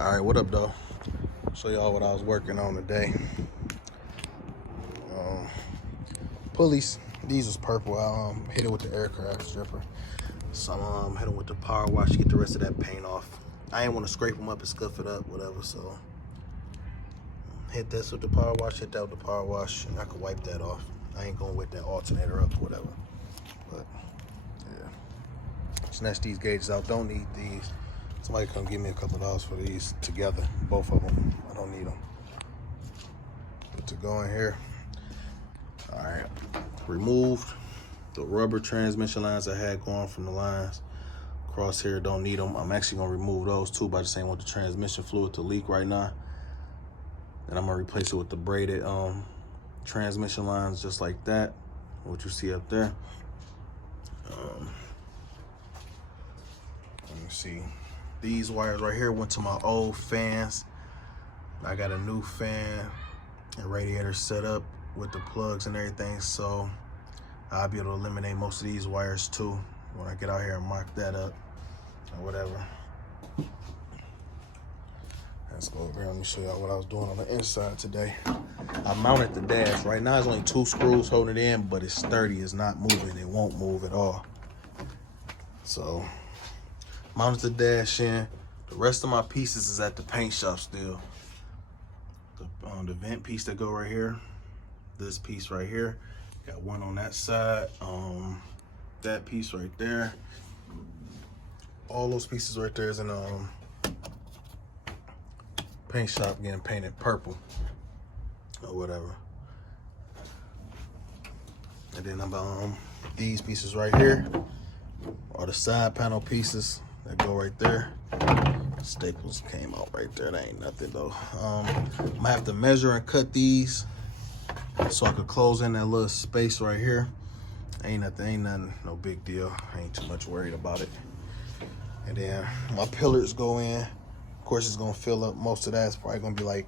All right, what up, though? Show y'all what I was working on today. Pulleys. These was purple. I hit it with the aircraft stripper. So I'm hit them with the power wash to get the rest of that paint off. I ain't want to scrape them up and scuff it up, whatever. So hit this with the power wash, hit that with the power wash, and I can wipe that off. I ain't gonna wet that alternator up or whatever. But yeah, snatch these gauges out. Don't need these. Somebody come give me a couple of dollars for these together, both of them. I don't need them. Good to go in here. All right, removed the rubber transmission lines I had going from the lines. Cross here, don't need them. I'm actually gonna remove those too, but I just ain't want the transmission fluid to leak right now. And I'm gonna replace it with the braided transmission lines just like that, what you see up there. Let me see. These wires right here went to my old fans. I got a new fan and radiator set up with the plugs and everything, so I'll be able to eliminate most of these wires too when I get out here and mark that up or whatever. Let's go over here. Let me show y'all what I was doing on the inside today. I mounted the dash. Right now, it's only 2 screws holding it in, but it's sturdy. It's not moving. It won't move at all. So, mounted the dash in. The rest of my pieces is at the paint shop still. The vent piece that go right here. This piece right here. Got one on that side. That piece right there. All those pieces right there is in paint shop getting painted purple or whatever. And then I'm these pieces right here are the side panel pieces that go right there. Staples came out right there. That ain't nothing though. I'm gonna have to measure and cut these so I could close in that little space right here. Ain't nothing, no big deal. I ain't too much worried about it. And then my pillars go in. Of course, it's gonna fill up. Most of that's probably gonna be like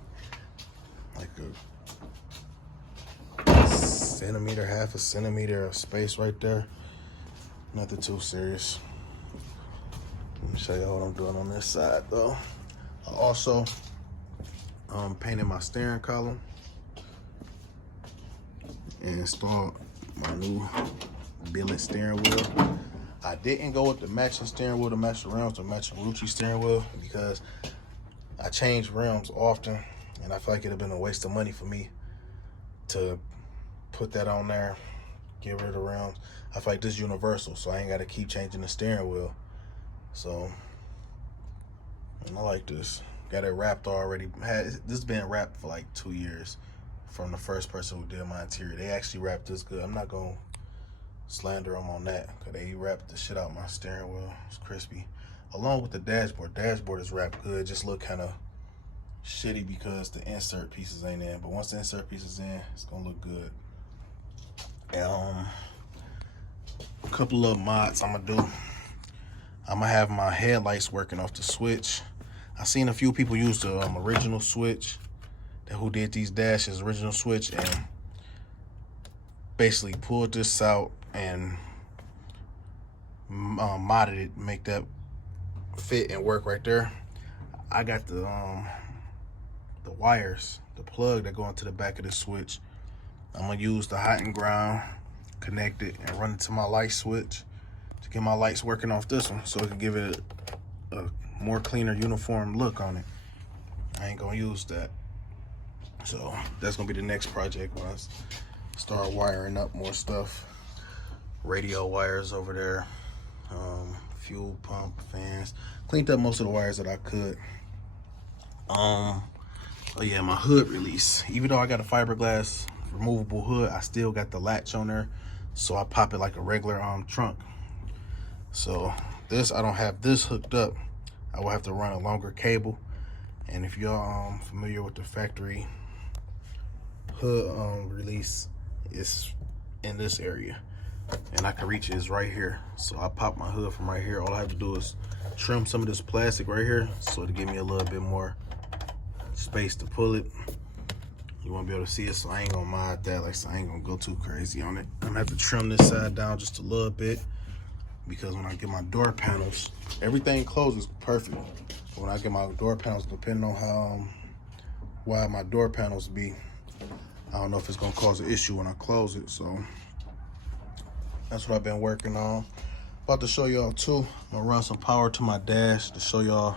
a centimeter, half a centimeter of space right there. Nothing too serious. Let me show y'all what I'm doing on this side though. I also painted my steering column and installed my new billet steering wheel. I didn't go with the matching steering wheel to match the rims, to match the Rucci steering wheel, because I change rims often and I feel like it'd have been a waste of money for me to put that on there, get rid of the rims. I feel like this is universal, so I ain't gotta keep changing the steering wheel. So, and I like this. Got it wrapped already. This has been wrapped for like 2 years from the first person who did my interior. They actually wrapped this good. I'm not gonna slander them on that, because they wrapped the shit out my steering wheel. It's crispy. Along with the dashboard. Dashboard is wrapped good. Just look kind of shitty because the insert pieces ain't in. But once the insert piece is in, it's gonna look good. And a couple of mods I'm gonna do. I'm gonna have my headlights working off the switch. I seen a few people use the original switch, who did these dashes, original switch, and basically pulled this out and modded it, make that fit and work right there. I got the wires, the plug that go into the back of the switch. I'm gonna use the hot and ground, connect it, and run it to my light switch to get my lights working off this one, so it can give it a more cleaner, uniform look on it. I ain't gonna use that. So that's gonna be the next project when I start wiring up more stuff. Radio wires over there, fuel pump, fans. Cleaned up most of the wires that I could. Oh yeah, my hood release. Even though I got a fiberglass removable hood, I still got the latch on there, so I pop it like a regular trunk. So this, I don't have this hooked up. I will have to run a longer cable. And if y'all familiar with the factory hood release, it's in this area, and I can reach it is right here. So I pop my hood from right here. All I have to do is trim some of this plastic right here, so to give me a little bit more space to pull it. You won't be able to see it, so I ain't gonna mod that. Like, so I ain't gonna go too crazy on it. I'm gonna have to trim this side down just a little bit, because when I get my door panels, everything closes perfect. When I get my door panels, depending on how wide my door panels be, I don't know if it's gonna cause an issue when I close it. So that's what I've been working on. About to show y'all too. I'm gonna run some power to my dash to show y'all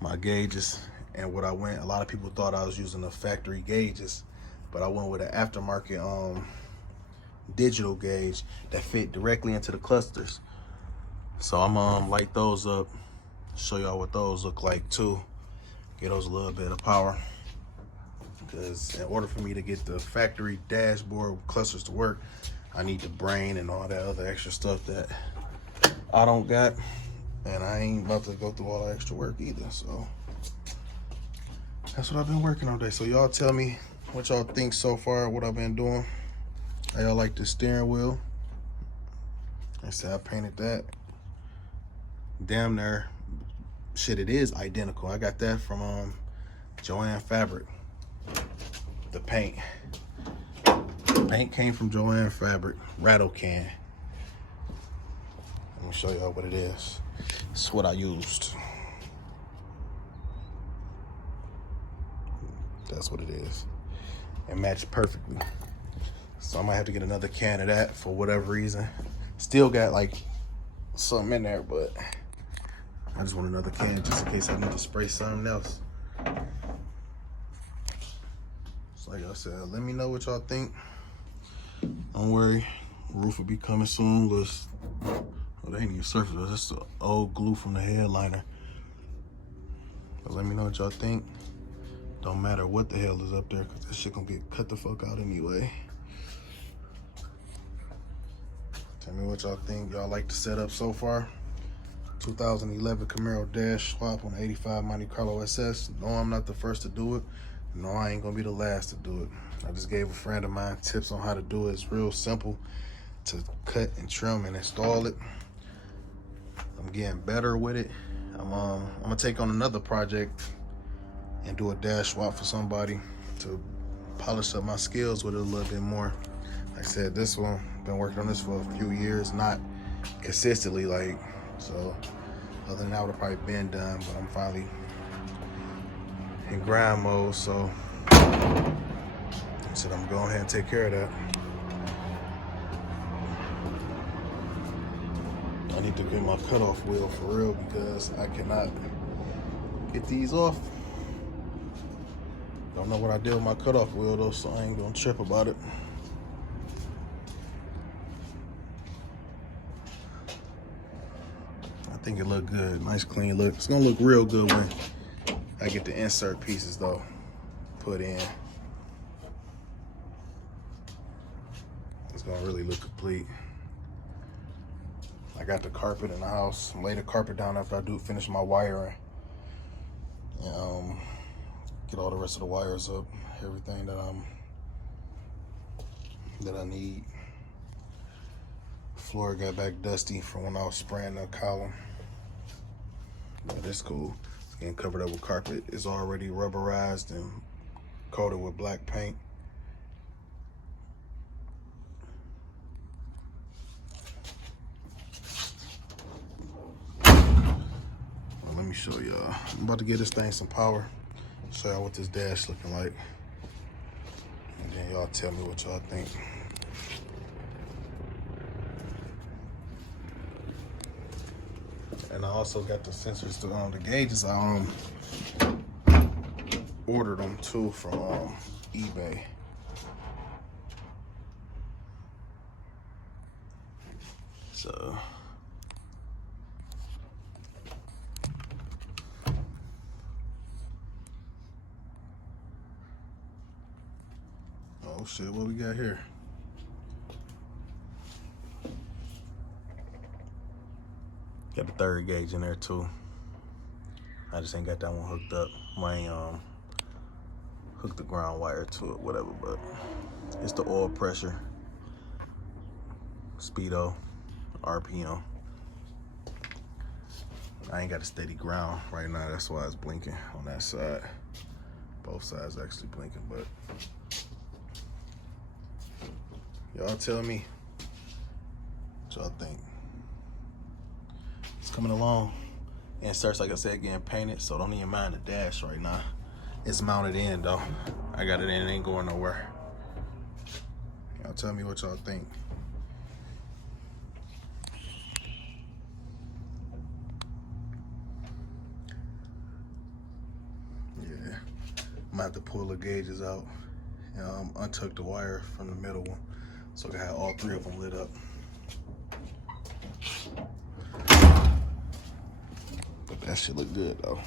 my gauges and what I went. A lot of people thought I was using the factory gauges, but I went with an aftermarket digital gauge that fit directly into the clusters. So I'm light those up, show y'all what those look like too. Get those a little bit of power, because in order for me to get the factory dashboard clusters to work, I need the brain and all that other extra stuff that I don't got, and I ain't about to go through all that extra work either. So that's what I've been working all day. So y'all tell me what y'all think so far, what I've been doing. How y'all like the steering wheel? I said I painted that. Damn near, shit, it is identical. I got that from Joann Fabric. The paint. Paint came from Joann Fabric. Rattle can. Let me show y'all what it is. This is what I used. That's what it is. It matched perfectly. So I might have to get another can of that for whatever reason. Still got like something in there, but I just want another can just in case I need to spray something else. So like I said, let me know what y'all think. Don't worry, roof will be coming soon. Oh, they ain't even surface. That's the old glue from the headliner. But let me know what y'all think. Don't matter what the hell is up there, because this shit gonna get cut the fuck out anyway. Tell me what y'all think. Y'all like the setup so far? 2011 Camaro dash swap on 85 Monte Carlo SS. No, I'm not the first to do it. No, I ain't gonna be the last to do it. I just gave a friend of mine tips on how to do it. It's real simple to cut and trim and install it. I'm getting better with it. I'm gonna take on another project and do a dash swap for somebody to polish up my skills with it a little bit more. Like I said, this one, been working on this for a few years, not consistently, like, so other than that, I would have probably been done, but I'm finally in grind mode, so I said I'm gonna go ahead and take care of that. I need to get my cutoff wheel for real, because I cannot get these off. Don't know what I did with my cutoff wheel though, so I ain't gonna trip about it. I think it looked good, nice clean look. It's gonna look real good when I get the insert pieces though put in. It's gonna really look complete. I got the carpet in the house. Lay the carpet down after I do finish my wiring. And get all the rest of the wires up, everything that I need. Floor got back dusty from when I was spraying the column. But it's cool. It's getting covered up with carpet. It's already rubberized and coated with black paint. Well, let me show y'all. I'm about to give this thing some power. Show y'all what this dash looking like. And then y'all tell me what y'all think. And I also got the sensors to the gauges. I ordered them too from eBay. So oh shit, what we got here? Got the third gauge in there too. I just ain't got that one hooked up. I ain't hooked the ground wire to it, whatever, but it's the oil pressure, speedo, RPM. I ain't got a steady ground right now, that's why it's blinking on that side. Both sides actually blinking, but y'all tell me what y'all think. It's coming along. Inserts, like I said, getting painted, so don't even mind the dash right now. It's mounted in though. I got it in, it ain't going nowhere. Y'all tell me what y'all think. Yeah, I'm gonna have to pull the gauges out and untuck the wire from the middle one, so I can have all three of them lit up. But that shit look good though.